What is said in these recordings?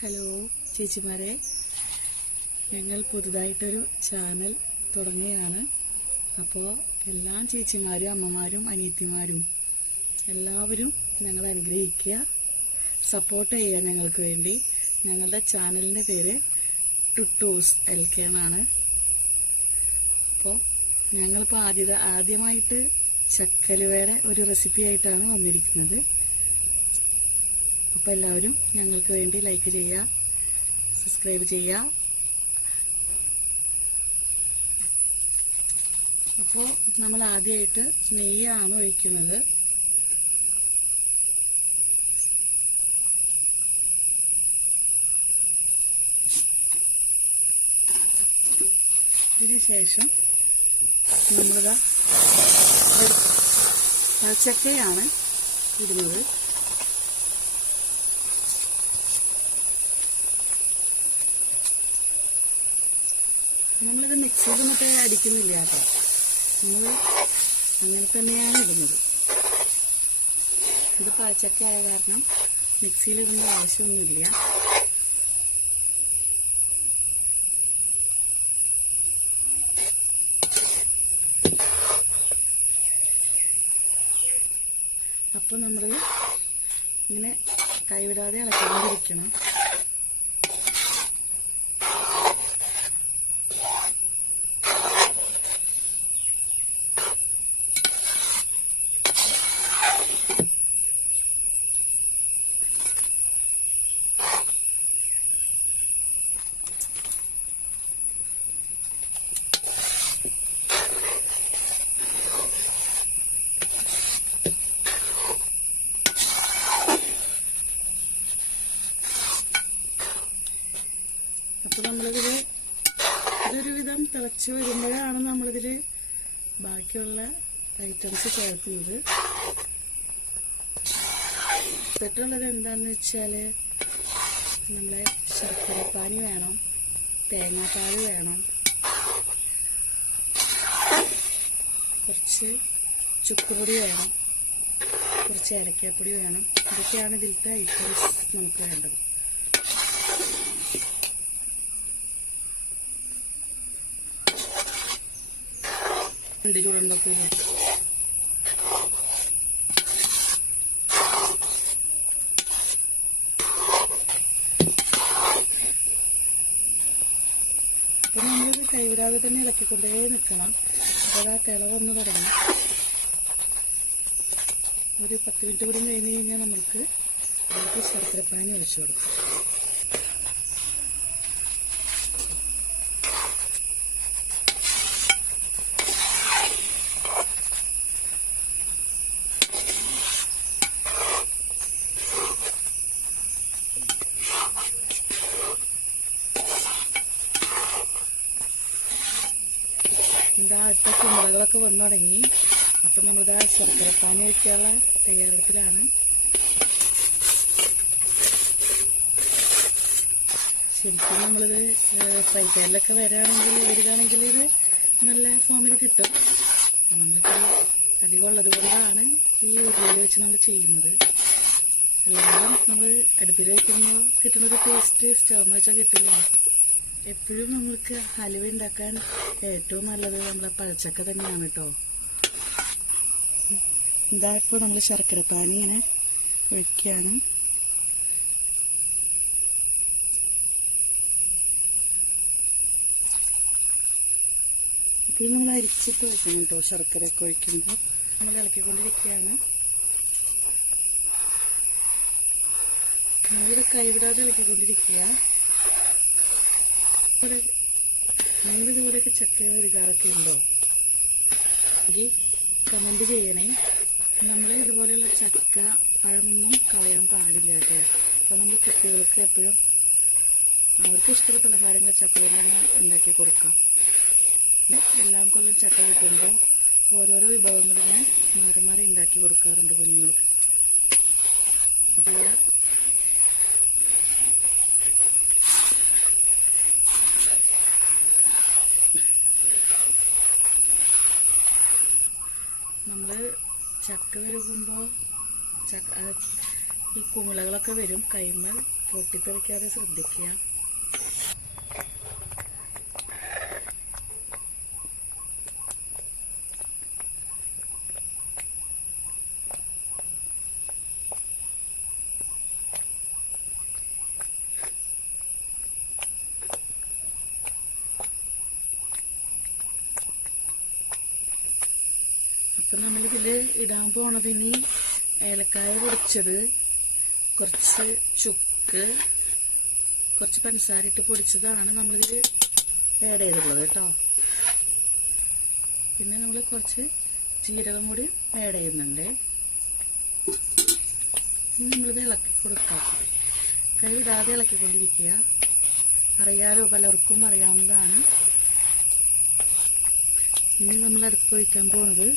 Hello ചേച്ചിമാരെ, ഞങ്ങൾ പുതുതായിട്ടൊരു channel തുടങ്ങുകയാണ്. അപ്പോൾ എല്ലാ ചേച്ചിമാരും അമ്മമാരും അനിയത്തിമാരും എല്ലാവരും ഞങ്ങളെ അനുഗ്രഹിക്കുക, സപ്പോർട്ട് ചെയ്യുക ഞങ്ങൾക്ക് വേണ്ടി. ഞങ്ങളുടെ ചാനലിൻ്റെ പേര് ടുട്ടൂസ് LK എന്നാണ്. അപ്പോൾ ഞങ്ങളിപ്പോൾ ആദ്യമായിട്ട് ചക്കലുവയുടെ ഒരു റെസിപ്പി ആയിട്ടാണ് വന്നിരിക്കുന്നത്. അപ്പോൾ എല്ലാവരും ഞങ്ങൾക്ക് വേണ്ടി ലൈക്ക് ചെയ്യുക, സബ്സ്ക്രൈബ് ചെയ്യുക. അപ്പോൾ നമ്മൾ ആദ്യമായിട്ട് നെയ്യാണ് ഒഴിക്കുന്നത്. ഇതിനുശേഷം നമ്മളിതാ പച്ചക്കയാണ് ഇടുന്നത്. നമ്മളിത് മിക്സിയിൽ മറ്റേ അടിക്കുന്നില്ല കേട്ടോ, നമ്മൾ അങ്ങനെ തന്നെയാണ് ഇടുന്നത്. ഇത് പച്ചക്ക ആയ കാരണം മിക്സിയിൽ ഇടേണ്ട ആവശ്യമൊന്നുമില്ല. അപ്പോൾ നമ്മൾ ഇങ്ങനെ കൈവിടാതെ ഇളക്കിക്കൊണ്ടിരിക്കണം. അപ്പോൾ ഇതൊരു വിധം തിളച്ച് വരുമ്പോഴാണ് നമ്മളിതിൽ ബാക്കിയുള്ള ഐറ്റംസ് ചേർക്കുന്നത്. എന്നിട്ടുള്ളത് എന്താണെന്ന് വെച്ചാൽ നമ്മളെ ശർക്കരപ്പാനി വേണം, തേങ്ങാപ്പാൽ വേണം, കുറച്ച് ചുക്കുപൊടി വേണം, കുറച്ച് ഏലക്കാപ്പൊടി വേണം. ഇതൊക്കെയാണ് ഇതിലത്തെ ഐറ്റംസ് നമുക്ക് വേണ്ടത്. ചൂടുണ്ടാക്കുക. അപ്പം നമ്മളിത് കൈവിടാതെ തന്നെ ഇളക്കിക്കൊണ്ടേ നിൽക്കണം. അപ്പോൾ ആ തിള വന്ന് തുടങ്ങി. ഒരു 10 മിനിറ്റ് കൂടി കഴിഞ്ഞ് കഴിഞ്ഞാൽ നമുക്ക് അതിലേക്ക് ശർക്കരപ്പാനി ഒഴിച്ചു കൊടുക്കും. ഇതാ ഇട്ട കുമ്പളകളൊക്കെ വന്നു തുടങ്ങി. അപ്പം നമ്മളിതാ ശർക്കരപ്പാനി ഒഴിക്കാനുള്ള തയ്യാറെടുപ്പിലാണ്. ശരിക്കും നമ്മളിത് ഫ്രൈ പാനിലൊക്കെ വരികയാണെങ്കിൽ ഇത് നല്ല ഫോമിൽ കിട്ടും. അപ്പം നമുക്ക് അധികം ഉള്ളത് കൊണ്ടാണ് ഈ ഉരുളിയിൽ വെച്ച് നമ്മൾ ചെയ്യുന്നത്. എല്ലാം നമ്മൾ അടുപ്പിൽ വയ്ക്കുമ്പോൾ കിട്ടുന്നൊരു ടേസ്റ്റ് സ്റ്റൗവ് വെച്ചാൽ കിട്ടില്ല. എപ്പോഴും നമ്മൾക്ക് ഹലുവ ഉണ്ടാക്കാൻ ഏറ്റവും നല്ലത് നമ്മളെ പഴച്ചക്ക തന്നെയാണ് കേട്ടോ. ഇതാ ഇപ്പോൾ നമ്മൾ ശർക്കരപ്പാനി ഇങ്ങനെ ഒഴിക്കുകയാണ്. ഇപ്പോൾ നമ്മൾ അരിച്ചിട്ട് ഒഴിക്കണം കേട്ടോ. ശർക്കരയൊക്കെ ഒഴിക്കുമ്പോൾ നമ്മൾ ഇളക്കിക്കൊണ്ടിരിക്കുകയാണ്. നമ്മളിത് കൈവിടാതെ ഇളക്കിക്കൊണ്ടിരിക്കുക. നിങ്ങളിതുപോലെയൊക്കെ ചക്ക ഒരുക്കാറൊക്കെ ഉണ്ടോ? എങ്കിൽ കമൻറ്റ് ചെയ്യണേ. നമ്മൾ ഇതുപോലെയുള്ള ചക്ക പഴമൊന്നും കളയാൻ പാടില്ല കേട്ടോ. അപ്പോൾ നമ്മൾ കുട്ടികൾക്ക് എപ്പോഴും അവർക്ക് ഇഷ്ടപ്പെട്ട പലഹാരങ്ങൾ ചക്ക കൊണ്ട് തന്നെ ഉണ്ടാക്കി കൊടുക്കാം. എല്ലാം കൊല്ലം ചക്ക കിട്ടുമ്പോൾ ഓരോരോ വിഭവങ്ങളിങ്ങനെ മാറി മാറി ഉണ്ടാക്കി കൊടുക്കാറുണ്ട് കുഞ്ഞുങ്ങൾക്ക്. അപ്പോൾ നമ്മൾ ചക്ക വരുമ്പോൾ ഈ കുമിളകളൊക്കെ വരും കൈമൽ. പൊട്ടിത്തെറിക്കാതെ ശ്രദ്ധിക്കുക. അപ്പം നമ്മളിതിൽ ഇടാൻ പോണത് ഇനി ഏലക്കായ പൊടിച്ചത്, കുറച്ച് ചുക്ക്, കുറച്ച് പഞ്ചസാര ഇട്ട് പൊടിച്ചതാണ് നമ്മളിതിൽ ആഡ് ചെയ്തിട്ടുള്ളത് കേട്ടോ. പിന്നെ നമ്മൾ കുറച്ച് ജീരകം കൂടി ആഡ് ചെയ്യുന്നുണ്ട്. ഇനി നമ്മളിത് ഇളക്കി കൊടുക്കാം. കൈ ഇടാതെ ഇളക്കിക്കൊണ്ടിരിക്കുക. അറിയാലോ, പലർക്കും അറിയാവുന്നതാണ്. ഇനി നമ്മൾ അടുത്ത് ഒഴിക്കാൻ പോകുന്നത്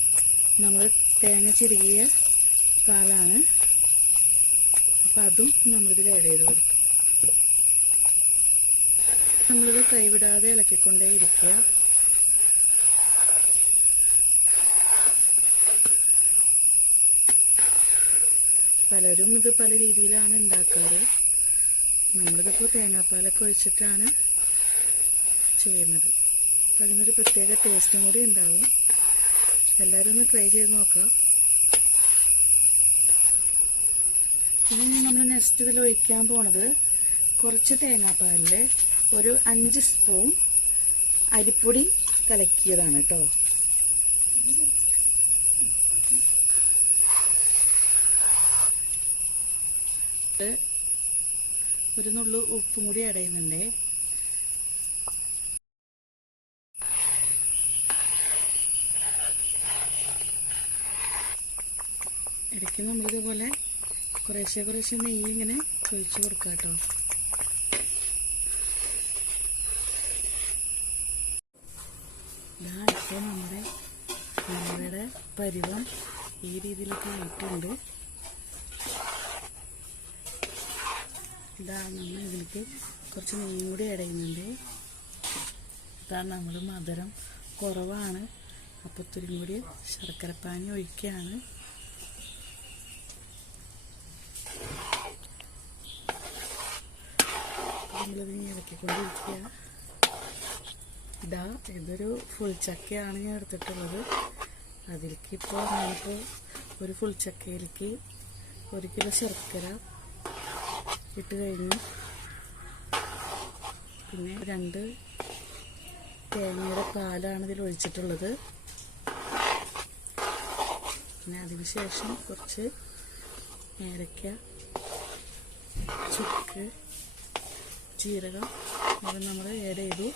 നമ്മൾ തേങ്ങ ചിരകിയ പാലാണ്. അപ്പം അതും നമ്മളിതിൽ ആഡ് ചെയ്ത് കൊടുക്കും. നമ്മളിത് കൈവിടാതെ ഇളക്കിക്കൊണ്ടേ ഇരിക്കുക. പലരും ഇത് പല രീതിയിലാണ് ഉണ്ടാക്കാറ്. നമ്മളിതിപ്പോൾ തേങ്ങാപ്പാലൊക്കെ ഒഴിച്ചിട്ടാണ് ചെയ്യുന്നത്. അപ്പം അതിനൊരു പ്രത്യേക ടേസ്റ്റും കൂടി ഉണ്ടാവും. എല്ലാവരും ഒന്ന് ട്രൈ ചെയ്ത് നോക്കാം. പിന്നെ നമ്മൾ നെക്സ്റ്റ് ഇതിൽ ഒഴിക്കാൻ പോണത് കുറച്ച് തേങ്ങാപ്പാലിൽ ഒരു 5 സ്പൂൺ അരിപ്പൊടി കലക്കിയതാണ് കേട്ടോ. ഒരു നുള്ളു ഉപ്പും കൂടി ആഡ് ചെയ്യുന്നുണ്ട്. ഇടയ്ക്ക് നമ്മളിതുപോലെ കുറേശ്ശെ കുറേശ്ശെ നെയ്യ് ഇങ്ങനെ ഒഴിച്ച് കൊടുക്കാം കേട്ടോ. ഇപ്പോൾ നമ്മുടെ പരിവം ഈ രീതിയിലൊക്കെ ആയിട്ടുണ്ട്. ഇതാ നമ്മൾ ഇതിലേക്ക് കുറച്ച് നെയ്യും കൂടി ആഡ് ചെയ്യുന്നുണ്ട്. ഇതാ നമ്മൾ മധുരം കുറവാണ്, അപ്പോൾ ഇത്തിരി കൂടി ശർക്കരപ്പാനി ഒഴിക്കുകയാണ്. നമ്മളിത് ഇളക്കിക്കൊണ്ടിരിക്കുക. ഇതൊരു ഫുൾ ചക്കയാണ് ഞാൻ എടുത്തിട്ടുള്ളത്. അതിലേക്കിപ്പോൾ ഞാനിപ്പോൾ ഒരു ഫുൾ ചക്കയിലേക്ക് 1 കിലോ ശർക്കര ഇട്ട് കഴിഞ്ഞു. പിന്നെ 2 തേങ്ങയുടെ പാലാണ് ഇതിൽ ഒഴിച്ചിട്ടുള്ളത്. പിന്നെ അതിന് ശേഷം കുറച്ച് ഏലക്ക, ചുക്ക്, ജീരകം അത് നമ്മൾ ആഡ് ചെയ്തു.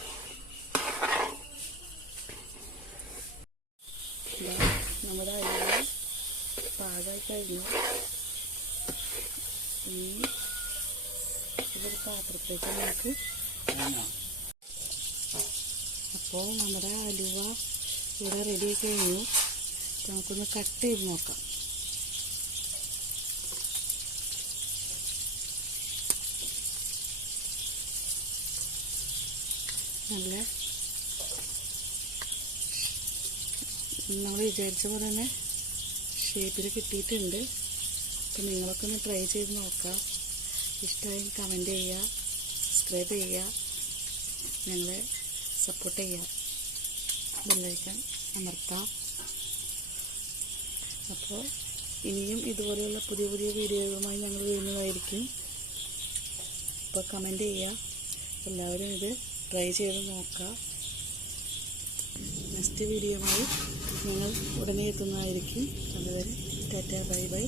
നമ്മുടെ അരി പാകമായി കഴിഞ്ഞു. ഇനി ഇതൊരു പാത്രത്തിലേക്ക് നമുക്ക് അപ്പോൾ നമ്മുടെ അലുവ ഇവിടെ റെഡി ആയി കഴിഞ്ഞു. നമുക്കൊന്ന് കട്ട് ചെയ്ത് നോക്കാം. നല്ല നമ്മൾ വിചാരിച്ച പോലെ തന്നെ ഷേപ്പിൽ കിട്ടിയിട്ടുണ്ട്. അപ്പം നിങ്ങളൊക്കെ ഒന്ന് ട്രൈ ചെയ്ത് നോക്കാം. ഇഷ്ടമായി കമൻറ്റ് ചെയ്യുക, സബ്സ്ക്രൈബ് ചെയ്യുക, ഞങ്ങളെ സപ്പോർട്ട് ചെയ്യുക, ബെല്ലൈക്കൺ അമർത്താം. അപ്പോൾ ഇനിയും ഇതുപോലെയുള്ള പുതിയ പുതിയ വീഡിയോകളുമായി ഞങ്ങൾ വരുന്നതായിരിക്കും. അപ്പോൾ കമൻറ്റ് ചെയ്യുക. എല്ലാവരും ഇത് ട്രൈ ചെയ്ത് നോക്കാം. നെക്സ്റ്റ് വീഡിയോയുമായി ഞങ്ങൾ ഉടനെ എത്തുന്നതായിരിക്കും. അതുവരെ ടാറ്റ, ബൈ ബൈ.